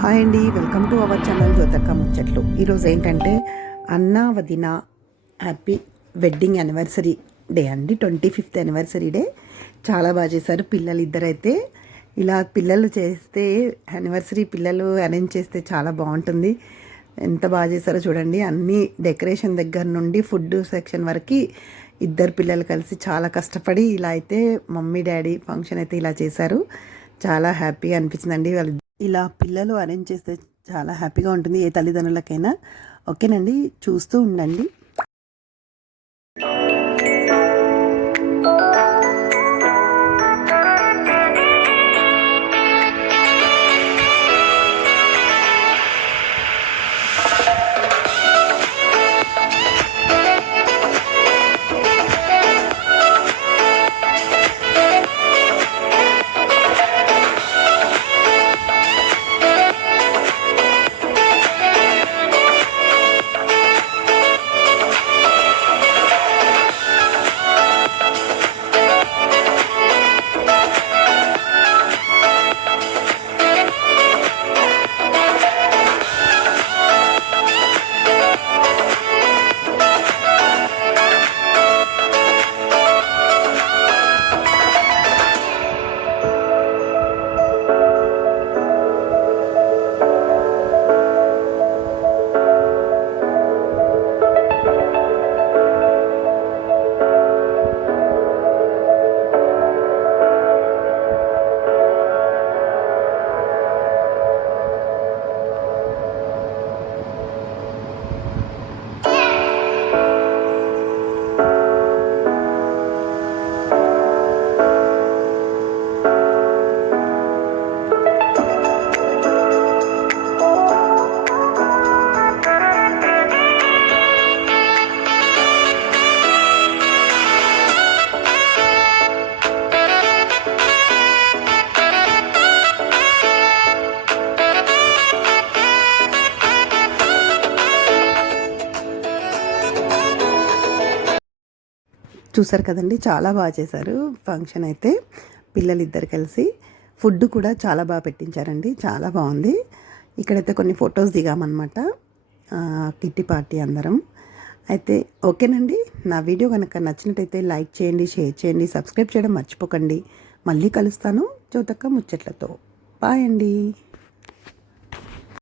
Hi అండి, welcome to our channel జ్యోతక్క ముచ్చట్లు. ఈరోజు ఏంటంటే అన్నా వదిన హ్యాపీ వెడ్డింగ్ యానివర్సరీ డే అండి. 25th anniversary day. చాలా బాగా చేశారు పిల్లలు ఇద్దరైతే. ఇలా పిల్లలు చేస్తే యానివర్సరీ పిల్లలు అరేంజ్ చేస్తే చాలా బాగుంటుంది. ఎంత బాగా చేశారో చూడండి. అన్ని డెకరేషన్ దగ్గర నుండి ఫుడ్ సెక్షన్ వరకు ఇద్దరు పిల్లలు కలిసి చాలా కష్టపడి ఇలా అయితే మమ్మీ డాడీ ఫంక్షన్ అయితే ఇలా చేశారు. చాలా హ్యాపీగా అనిపించిందండి. వాళ్ళు ఇలా పిల్లలు అరేంజ్ చేస్తే చాలా హ్యాపీగా ఉంటుంది ఏ తల్లిదండ్రులకైనా. ఓకేనండి, చూస్తూ ఉండండి. చూసారు కదండి, చాలా బాగా చేశారు ఫంక్షన్ అయితే. పిల్లలిద్దరు కలిసి ఫుడ్ కూడా చాలా బాగా పెట్టించారండి, చాలా బాగుంది. ఇక్కడైతే కొన్ని ఫొటోస్ దిగామన్నమాట, కిట్టి పార్టీ అందరం అయితే. ఓకేనండి, నా వీడియో కనుక నచ్చినట్టయితే లైక్ చేయండి, షేర్ చేయండి, సబ్స్క్రైబ్ చేయడం మర్చిపోకండి. మళ్ళీ కలుస్తాను జ్యోతక్క ముచ్చట్లతో. బాయ్ అండి.